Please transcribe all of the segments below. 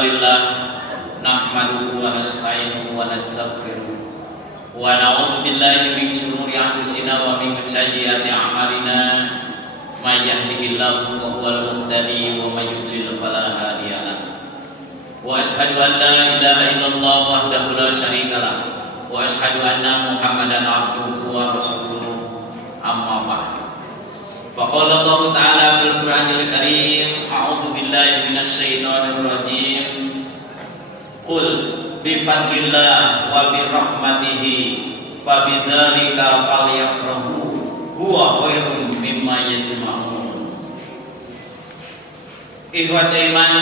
Alhamdulillah nahmaduhu wa nasta'inuhu wa nastaghfiruh wa na'udzu billahi min shururi anfusina wa min sayyiati a'malina may yahdihillahu fa huwal muhtadi wa may yudlil fala hadiya lahu wa ashhadu an la ilaha illallah wahdahu la syarika lahu wa ashhadu anna Muhammadan abduhu wa rasuluh amma ba'du. Faqala Allah Ta'ala fil Qur'anil Karim, a'udzu billahi minasy syaithanir rajim. Qul bi fadlillah wa bi rahmatihi fa bidzalika falyafrahu huwa khairun mimma yajma'un. Ikhwat iman,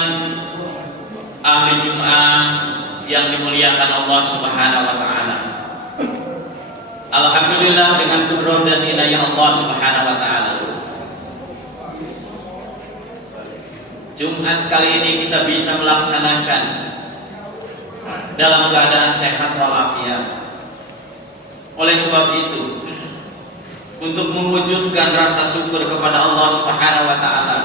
ahli Jum'ah yang dimuliakan Allah Subhanahu wa taala. Alhamdulillah dengan qudrat dan inayah Allah Subhanahu wa taala, Jumat kali ini kita bisa melaksanakan dalam keadaan sehat walafiat. Oleh sebab itu, untuk mewujudkan rasa syukur kepada Allah Subhanahu wa taala,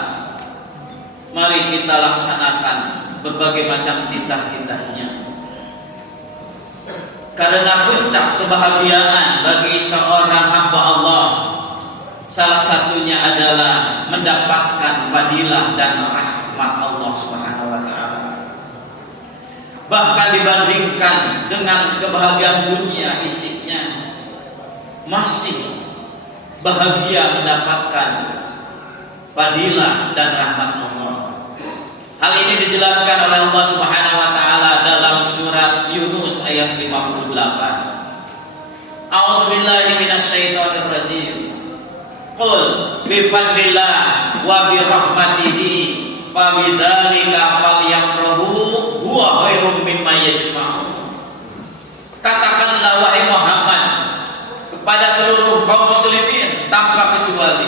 mari kita laksanakan berbagai macam titah-titahnya. Karena puncak kebahagiaan bagi seorang hamba Allah, salah satunya adalah mendapatkan fadilah dan rahmat Allah Subhanahu wa taala. Bahkan dibandingkan dengan kebahagiaan dunia isinya, masih bahagia mendapatkan fadilah dan rahmat Allah. Hal ini dijelaskan oleh Allah Subhanahu wa taala dalam surat Yunus ayat 58. A'udzu billahi minasy syaithanir rajim. Qul bi fadlillah wa bi rahmatihi fa bidzalika falyafrahu huwa khairum mimma yajma'un. Katakanlah wahai Muhammad kepada seluruh kaum muslimin tanpa kecuali,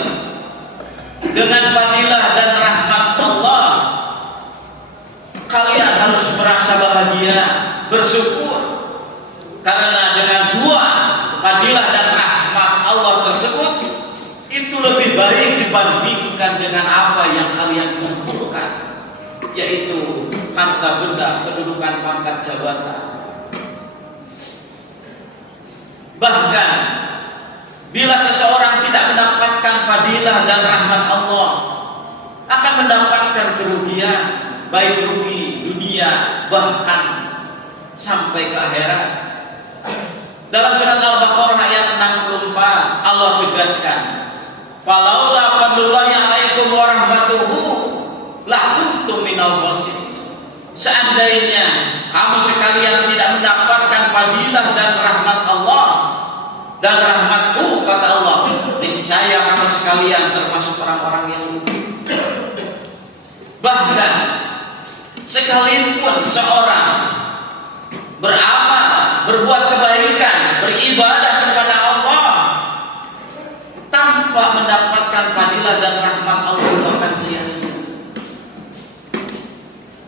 dengan fadilah dan rahmat Allah kalian harus merasa bahagia, bersyukur, karena dengan dua fadilah dan rahmat Allah tersebut itu lebih baik dibandingkan dengan apa yang kalian kumpulkan, yaitu harta benda, kedudukan, pangkat, jabatan. Bahkan bila seseorang tidak mendapatkan fadilah dan rahmat Allah, akan mendapatkan kerugian, baik rugi dunia bahkan sampai ke akhirat. Dalam surat Al-Baqarah ayat 64 Allah tegaskan, "Falaula fadlullahi 'alaikum wa rahmatuhu lakuntum minal khasirin." Seandainya kamu sekalian tidak mendapatkan fadilah dan rahmat Allah dan rahmatku, kata Allah, niscaya kamu sekalian termasuk orang-orang yang rugi. Bahkan sekalipun seorang beramal, berbuat kebaikan, beribadah kepada Allah tanpa mendapatkan fadilah dan rahmat Allah, akan sia-sia.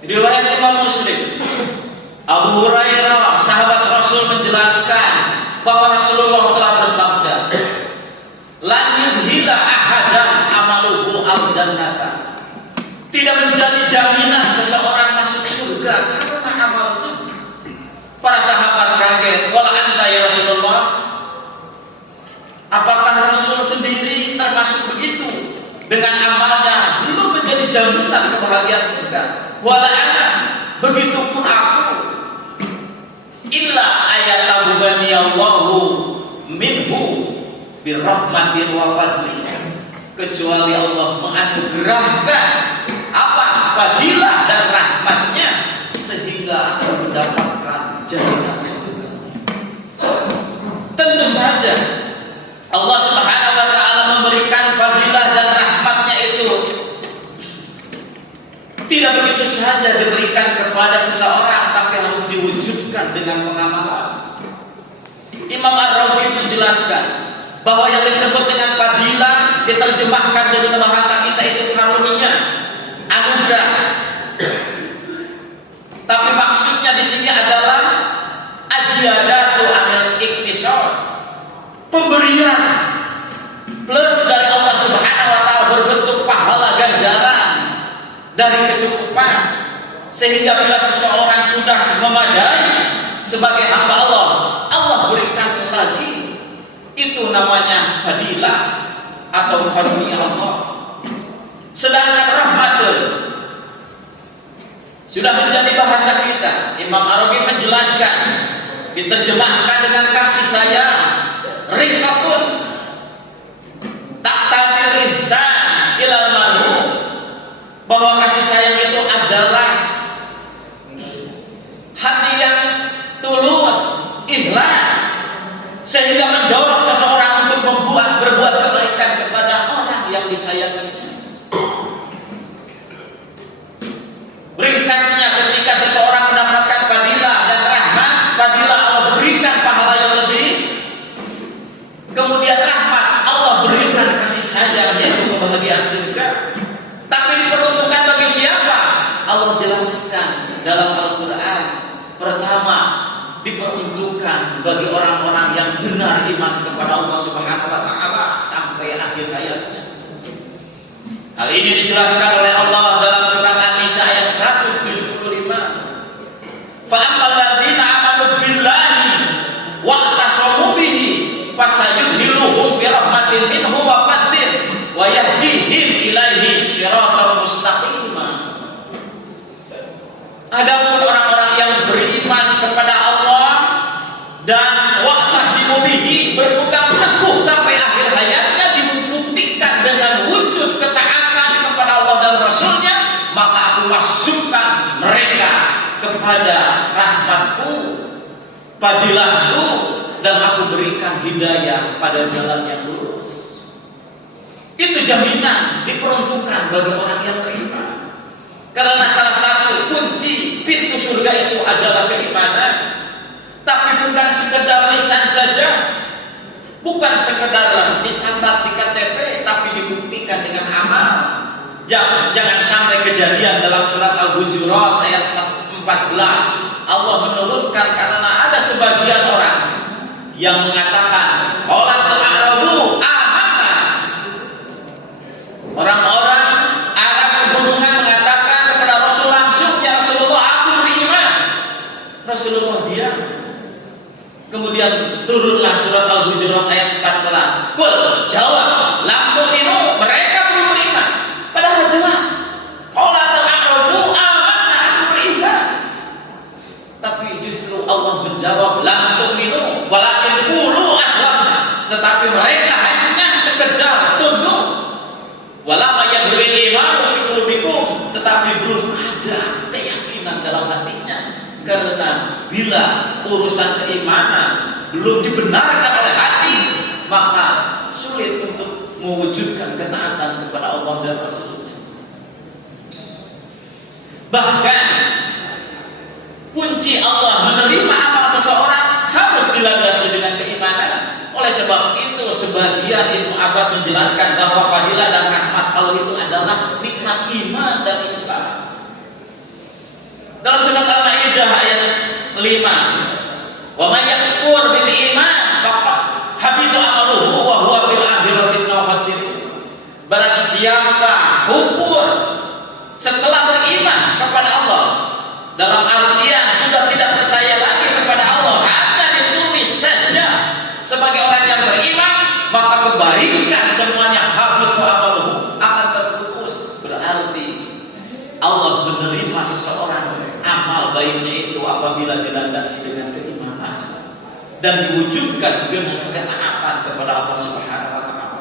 Riwayat Imam Muslim, Abu Hurairah sahabat Rasul menjelaskan bahwa Rasulullah telah bersabda, "Lan yudhila ahadan amaluhu al-jannata." Tidak menjadi jaminan seseorang masuk surga karena amalnya. Para sahabat kaget, "Wala anta ya Rasulullah?" Apakah Rasul sendiri termasuk begitu? Dengan amalnya belum menjadi jaminan kebahagiaan surga. "Wala ana, begitupun aku. Illa ayatahu bani Allahu minhu birahmatin wa fadli." Kecuali Allah menganugerahkan apa? Fadilah dan rahmatnya sehingga akan mendapatkan jaminan surga. Tentu saja Allah Subhanahu wa taala memberikan fadilah dan rahmatnya itu tidak begitu saja diberikan kepada seseorang, tapi harus diwujudkan dengan pengamalan. Imam Ar-Raghib menjelaskan bahwa yang disebut dengan fadilah diterjemahkan dengan bahasa kita itu karunia, anugerah. Tapi maksudnya di sini adalah ajiyadatu anil iktisar, pemberian plus dari Allah Subhanahu wa taala berbentuk pahala ganjaran dari kecukupan Sehingga bila seseorang sudah memadai sebagai hamba Allah, Allah berikan lagi. Itu namanya fadilah atau karunia Allah. Sedangkan rahmatul sudah menjadi bahasa kita. Imam Arabi menjelaskan, diterjemahkan dengan kasih sayang, riqatun taktabil ihsan ilal marhum, bahwa kasih sayang itu adalah hati yang tulus, ikhlas, sehingga mendorong seseorang untuk berbuat kebaikan kepada orang yang disayanginya. Ringkasnya, ketika seseorang mendapatkan fadilah dan rahmat, fadilah Allah berikan pahala yang lebih, kemudian rahmat Allah berikan kasih sayang, yaitu kebahagiaan surga. Tapi diperuntukkan bagi siapa? Allah jelaskan dalam Al-Quran. Pertama, diperuntukkan bagi orang-orang yang benar iman kepada Allah Subhanahu wa Ta'ala sampai akhir hayatnya. Hal ini dijelaskan oleh Allah dalam surat An-Nisa ayat 175. Fa'ammal ladzina amanu billahi wa'tasamu bihi fasayudhiluhum bi rahmatin minhu wa fadlin wa yahdihim ilaihi siratal mustaqim. Adapun orang-orang yang beriman kepada Allah dan wa'tasimu bihi, berpegang teguh sampai akhir hayatnya, dibuktikan dengan wujud ketaatan kepada Allah dan Rasulnya, maka aku masukkan mereka kepada rahmatku, fadilahku, dan aku berikan hidayah pada jalan yang lurus. Itu jaminan diperuntukkan bagi orang yang beriman. Karena salah satu kunci pintu surga itu adalah keimanan. Tapi bukan sekedar lisan saja, bukan sekedar dicatat di KTP, tapi dibuktikan dengan amal. Jangan sampai kejadian dalam surat Al-Hujurat ayat 14 Allah menurunkan, karena ada sebagian orang yang mengatakan qalatul a'rabu amanna. Orang-orang Arab pegunungan mengatakan kepada Rasul langsung, ya Rasulullah, aku beriman. Rasulullah diam. Kemudian turunlah surat Al-Hujurat ayat 14. Qul, jawab, lam tu'minu, mereka belum beriman. Padahal jelas qalatul a'rabu amanna, aku beriman. Tapi justru Allah menjawab lam tu'minu walakin qulu aslamna, tetapi mereka hanya sekedar tunduk. Walamma yadkhulul imanu fi qulubikum, tetapi belum ada keyakinan dalam hatinya. Karena bila urusan keimanan belum dibenarkan oleh hati, maka sulit untuk mewujudkan ketaatan kepada Allah dan Rasulnya. Bahkan kunci Allah menerima amal seseorang harus dilandasi dengan keimanan. Oleh sebab itu, sebagian Ibnu Abbas menjelaskan bahwa fadilah dan rahmat Allah itu adalah nikmat iman dan Islam. Dalam surat Al-Maidah ayat 5, wa may yakfur bil iman faqad habita amaluhu wa huwa fil akhirati minal khasirin. Barang siapa kufur setelah beriman kepada Allah, dalam artian sudah tidak percaya lagi kepada Allah, hanya ditulis saja sebagai orang yang beriman, maka kebaikan semuanya habita amaluhu, akan terputus. Berarti Allah menerima seseorang amal baiknya itu apabila dilandasi dengan keimanan dan diwujudkan dengan ketaatan kepada Allah Subhanahu wa Ta'ala,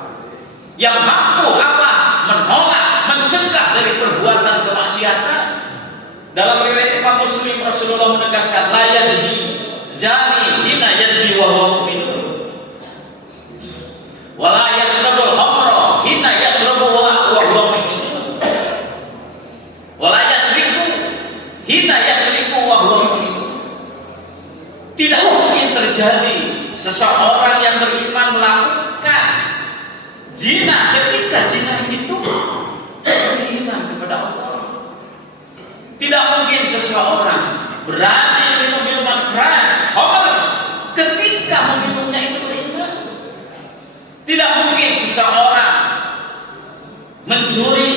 yang mampu apa? Menolak, mencegah dari perbuatan kemaksiatan. Dalam riwayat Imam Muslim, Rasulullah menegaskan, la yazni zani hina yazni wa huwa mu'minun, wa la yashrabul khamra hina yashrabu wa huwa mu'minun, wa la yasriku hina yasriku wa huwa mu'minun. Tidak mungkin terjadi seseorang yang beriman melakukan zina ketika zina itu beriman kepada Allah. Tidak mungkin seseorang berani minum minuman keras, khamr, ketika meminumnya itu beriman. Tidak mungkin seseorang mencuri,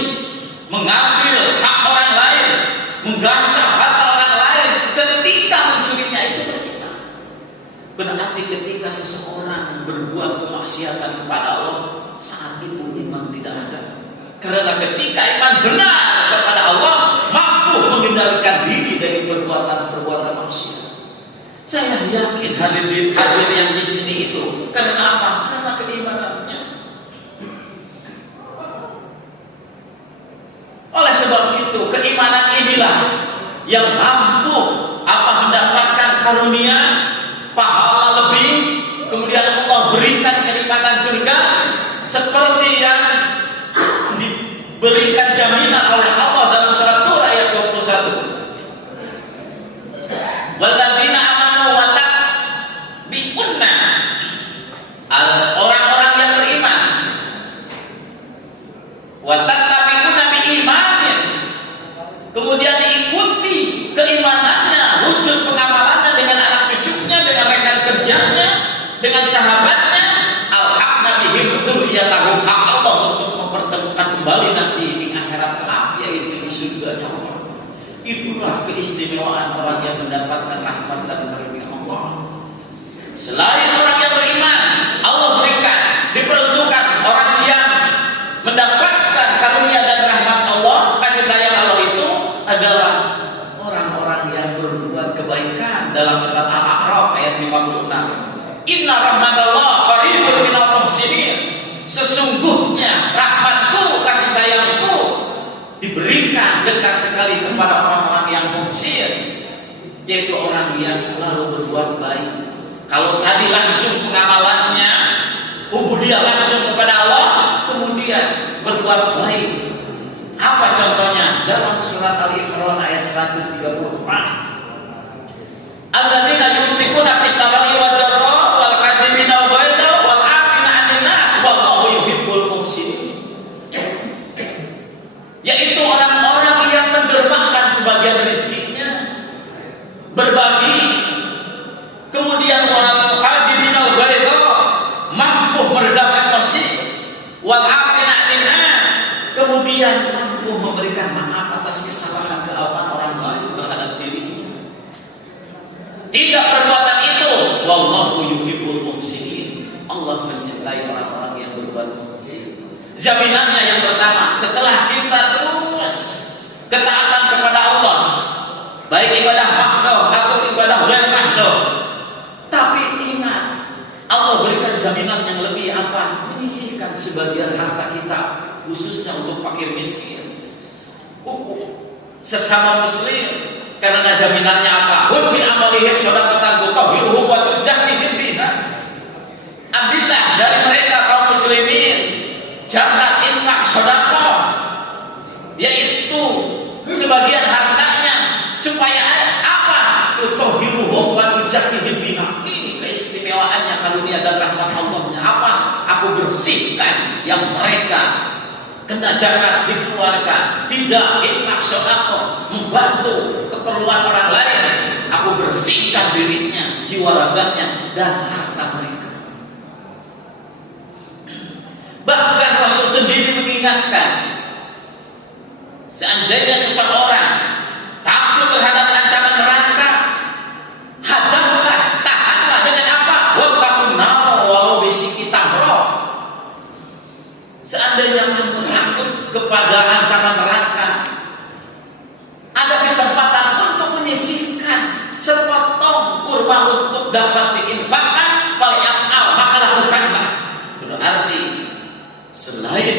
mengambil hak orang lain, menggasak harta orang lain ketika mencurinya itu beriman. Berarti ketika seseorang berbuat kemaksiatan kepada Allah, saat itu iman tidak ada. Karena ketika iman benar kepada Allah, mampu mengendalikan diri dari perbuatan-perbuatan maksiat. Saya yakin hadir yang di sini itu karena apa? Karena keimanannya. Oleh sebab itu, keimanan inilah yang mampu mendapatkan karunia pahala lebih, kemudian Allah berikan kenikmatan surga seperti yang diberikan jaminan oleh Allah dalam surat Tur ayat 21. Walladzina amanu wa tabi'unna, orang-orang yang beriman, wa tabi'unna biimanin, kemudian diikuti keimanannya, wujud pengamalannya dengan anak cucunya, dengan rekan kerjanya, dengan sahabatnya, alhaqna bihim dzurriyyatahum, hak Allah untuk mempertemukan kembali nanti di akhirat kelak, yaitu di surganya Allah. Itulah keistimewaan orang yang mendapatkan rahmat dan karunia Allah. Selain orang yang beriman, Allah berikan, diperuntukkan orang yang mendapatkan karunia dan rahmat Allah, kasih sayang Allah itu adalah orang-orang yang berbuat kebaikan. Dalam surat Al-A'raf ayat 56, Inna rahmatallah qaribun minal muhsinin, sesungguhnya rahmatku, kasih sayangku diberikan dekat sekali kepada orang-orang yang muhsin, yaitu orang yang selalu berbuat baik. Kalau tadi langsung pengamalannya, ubudiyah langsung kepada Allah, kemudian berbuat baik. Apa contohnya? Dalam surat Al-Imran ayat 134, alladzina yunfiquna fis sarai wad dharra wal kadhibina al-ghaidha wal 'afina 'anil nas wallahu yuhibbul muhsinin, yaitu orang-orang yang mendermakan sebagian rezekinya, berbagi, kemudian wal kadhibina al-ghaidha, mampu meredam emosi, wal 'afina 'anil nas, kemudian mampu memberikan maaf atas kesalahan kealpaan orang lain terhadap dirinya. Tiga perbuatan itu, wallahu yuhibbul muhsinin, Allah mencintai orang-orang yang berbuat muhsin. Jaminannya yang pertama, setelah kita terus ketaatan kepada Allah, baik ibadah mahdoh atau ibadah ghair mahdoh, tapi ingat, Allah berikan jaminan yang lebih apa? Menyisihkan sebagian harta kita, khususnya untuk fakir miskin, sesama muslim. Karena jaminannya apa? Hum min amalihim shadaqatan tutahhiruhum wa tuzakkihim biha. Ambillah dari mereka kaum muslimin zakat, infak, sedekah, yaitu sebagian hartanya, supaya apa? Tutahhiruhum wa tuzakkihim biha. Ini keistimewaannya karunia dan rahmat Allahnya. Apa? Aku bersihkan yang mereka kena zakat dikeluarkan, tidak infak, sedekah, membantu keperluan orang lain, aku bersihkan dirinya, jiwa raganya dan harta mereka. Bahkan Rasul sendiri mengingatkan, seandainya seseorang takut terhadap ancaman neraka, hadaplah, tahanlah dengan apa? Wattaqun nar walau bisyiqqi tamrah. Seandainya kamu takut kepada ancaman neraka, ada kesempatan untuk menyisihkan sepotong kurma untuk dapat diinfakkan, falyaf'al, maka lakukanlah. Berarti selain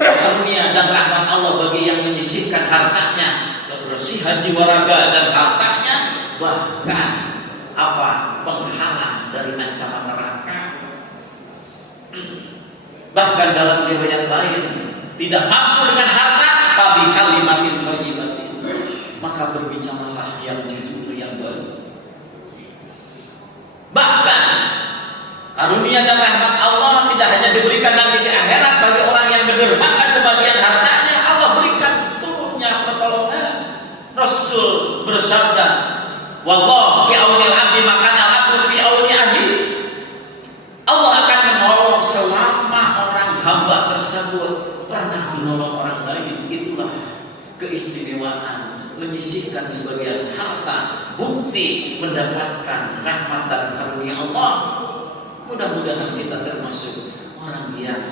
karunia dan rahmat Allah bagi yang menyisihkan hartanya, kebersihan jiwa raga dan hartanya, bahkan penghalang dari ancaman neraka. Bahkan dalam riwayat lain, tidak mampu dengan harta, tapi kalimatin thayyibatin, maka berbicaralah yang jujur, yang baik. Bahkan karunia dan rahmat Allah tidak hanya diberikan nanti di akhirat bagi orang yang mendermakan sebagian hartanya, Allah berikan turunnya pertolongan. Rasul bersabda, wallahu fi aunil abdi makana lahu fi auni ahli. Allah akan menolong selama orang hamba tersebut pernah menolong orang lain. Itulah keistimewaan menyisihkan sebagian harta, bukti mendapatkan rahmat dan karunia Allah. Mudah-mudahan kita termasuk orang yang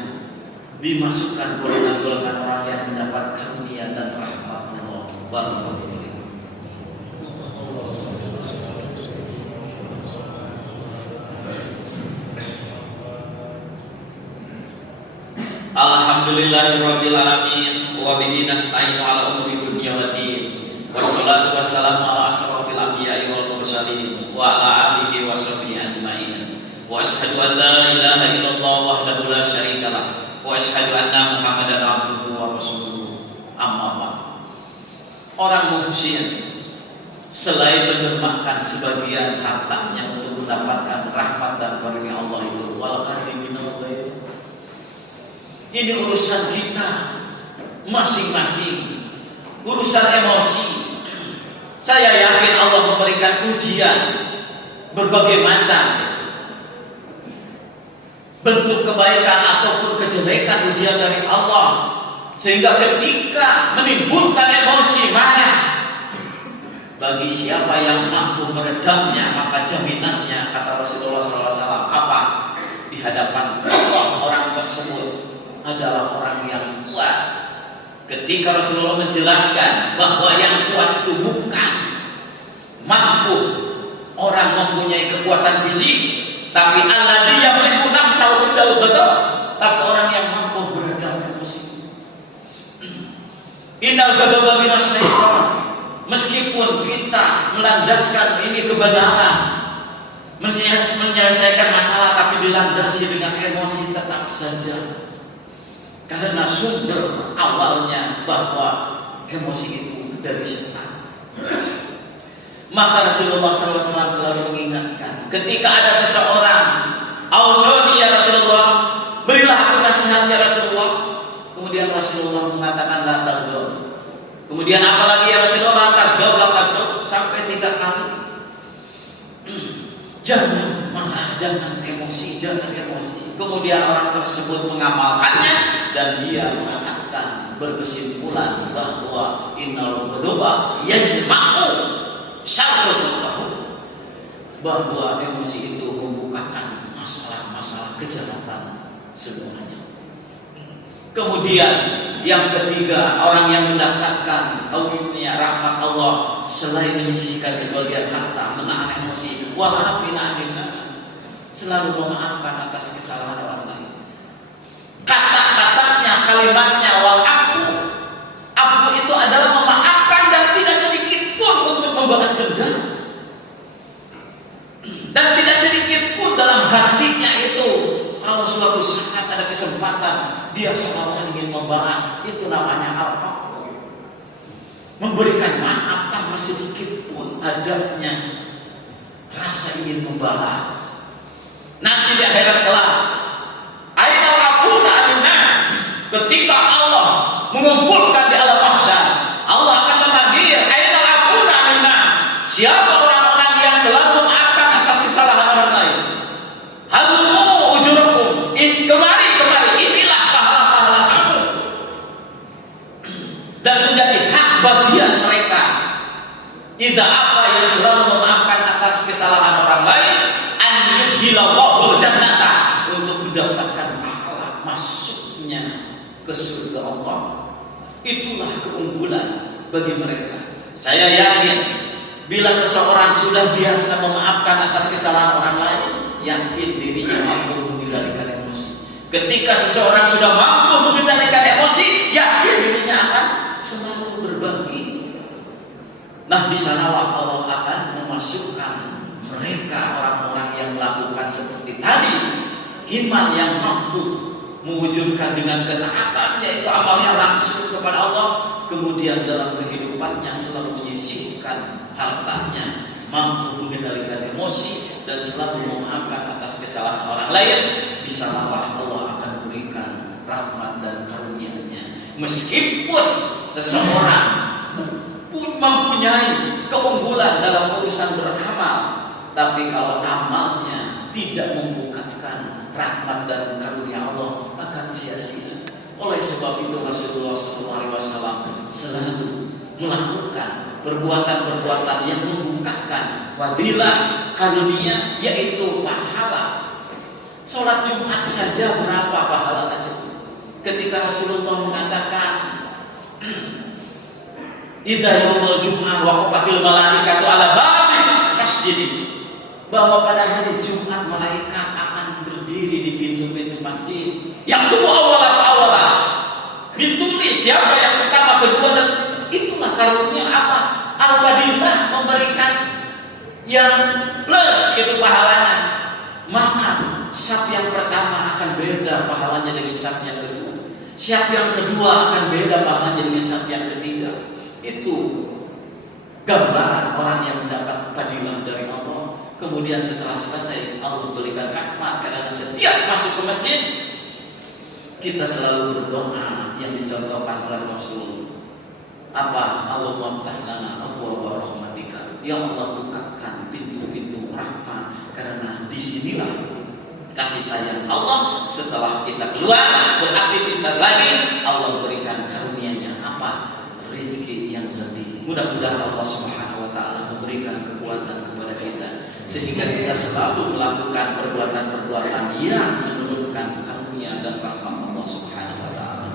dimasukkan golongan-golongan orang yang mendapat karunia dan rahmat Allah. Barakallahu. Alhamdulillahirabbil alamin wa bihi nasta'inu ala umuri dunya waddin. Wassalatu wassalamu ala asyrafil anbiya'i wal mursalin wa ala alihi wa sahbihi ajma'in. Wa asyhadu an la ilaha illallah wahdahu la syarika lah wa asyhadu anna Muhammadan abduhu wa rasuluhu. Amma ba'd. Orang muhsin selain menyumbangkan sebagian hartanya untuk mendapatkan rahmat dan karunia Allah itu, wal qadimina wa ghairu. Ini urusan kita masing-masing, urusan emosi. Saya yakin Allah memberikan ujian berbagai macam bentuk kebaikan ataupun kejelekan, ujian dari Allah, sehingga ketika menimbulkan emosi marah, bagi siapa yang mampu meredamnya, maka jaminannya, kata Rasulullah SAW, apa? Di hadapan Allah orang tersebut adalah orang yang kuat. Ketika Rasulullah menjelaskan bahwa yang kuat itu bukan mampu orang mempunyai kekuatan fisik, tapi alladzi yamliku nafsahu indal ghadab, tapi orang yang mampu meredam emosi. Innal ghadaba minas syaitan. Meskipun kita melandaskan ini kebenaran, menyelesaikan masalah, tapi dilandasi dengan emosi, tetap saja karena sumber awalnya bahwa emosi itu dari syaitan. Maka Rasulullah SAW selalu mengingatkan, ketika ada seseorang, "Ausoni ya Rasulullah, berilah aku nasihat ya Rasulullah." Kemudian Rasulullah mengatakan, "La taghdab." Kemudian apalagi ya Rasulullah, "Taghdab, la taghdab," sampai 3 kali. Jangan marah, jangan emosi, jangan emosi. Kemudian orang tersebut mengamalkannya dan dia mengatakan, berkesimpulan bahwa innal ghadaba yazma'u syarrutahu, bahwa emosi itu membukakan masalah-masalah kejahatan semuanya. Kemudian yang ketiga, orang yang mendapatkan karunia rahmat Allah selain menyisihkan sebagian harta, menahan emosi, wa'afina 'anil nas, selalu memaafkan atas kesalahan orang lain. Kata-katanya, kalimatnya wal afu. Afu itu adalah memaafkan dan tidak sedikit pun untuk membalas dendam. Dan tidak sedikit pun dalam hatinya itu, kalau suatu saat ada kesempatan, dia seolah ingin membalas. Itu namanya al-afu. Memberikan maaf tanpa sedikit pun adanya rasa ingin membalas. Nanti di akhirat kelak, ainal afuna 'anil nas, ketika Allah mengumpulkan di alam mahsyar, Allah akan memanggil ainal afuna 'anil nas, siapa orang-orang yang selalu memaafkan atas kesalahan orang lain. Halumu ujurakum, kemari, inilah pahala-pahala kamu. Dan menjadi hak bagian mereka, tidak apa yang selalu memaafkan atas kesalahan orang lain, an yudhilallahul jannata, untuk mendapatkan pahala masuknya ke surga Allah. Itulah keunggulan bagi mereka. Saya yakin bila seseorang sudah biasa memaafkan atas kesalahan orang lain, yakin dirinya mampu mengendalikan emosi. Ketika seseorang sudah mampu mengendalikan emosi, yakin dirinya akan selalu berbagi. Nah, di sanalah Allah akan memasukkan mereka, orang-orang yang melakukan seperti tadi, iman yang mampu mewujudkan dengan ketaatan, yaitu amalnya langsung kepada Allah, kemudian dalam kehidupannya selalu menyisihkan hartanya, mampu mengendalikan emosi, dan selalu memaafkan atas kesalahan orang lain. Di sanalah Allah akan berikan rahmat dan karunia-Nya. Meskipun seseorang mempunyai keunggulan dalam urusan beramal, tapi kalau amalnya tidak membukakan rahmat dan karunia Allah, akan sia-sia. Oleh sebab itu Rasulullah SAW selalu melakukan perbuatan-perbuatan yang membukakan fadilah karunia, yaitu pahala. Sholat Jumat saja berapa pahalanya? Ketika Rasulullah mengatakan idza yaumul jum'ah waqafatil malaikatu ala babil masjid, bahwa pada hari Jumat malaikat akan berdiri di pintu-pintu masjid. Yang tunggu awalan ditulis siapa yang pertama, kedua, dan itulah karunia apa? Al-fadilah, memberikan yang plus gitu pahalanya. Maka saf yang pertama akan beda pahalanya dengan saf yang kedua. Saf yang kedua akan beda pahalanya dengan saf yang ketiga. Itu gambaran orang yang mendapat fadilah dari Allah. Kemudian setelah selesai Allah berikan rahmat, karena setiap masuk ke masjid kita selalu berdoa yang dicontohkan oleh Rasul. Apa? Allahumma ftah lana abwaaba rahmatika. Ya Allah, bukakan pintu-pintu rahmat, karena disinilah kasih sayang Allah. Setelah kita keluar beraktivitas lagi, Allah berikan karunia-Nya apa? Rezeki yang lebih. Mudah-mudahan Allah Subhanahu wa taala memberikan kekuatan kepada kita sehingga kita selalu melakukan perbuatan-perbuatan yang menurunkan karunia dan rahmat Allah Subhanahu wa taala.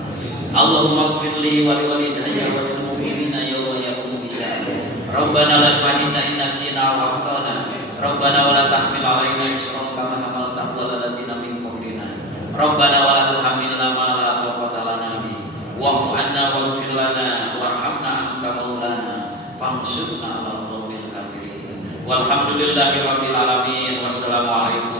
Allahumma ighfirli wa liwalidayya wa lil mu'minina yawma yaqumu hisab. Rabbana la tu'akhidhna in nasina wa akhtana. Rabbana wa la tahmil 'alaina isran kama hamaltahu 'alal ladzina min qablina. Rabbana wa la tuhammilna ma la taqata lana bihi. Wa'fu 'anna waghfir lana warhamna anta maulana fansurna 'alal qaumil kafirin. Walhamdulillahirabbil alamin. Wassalamu alaikum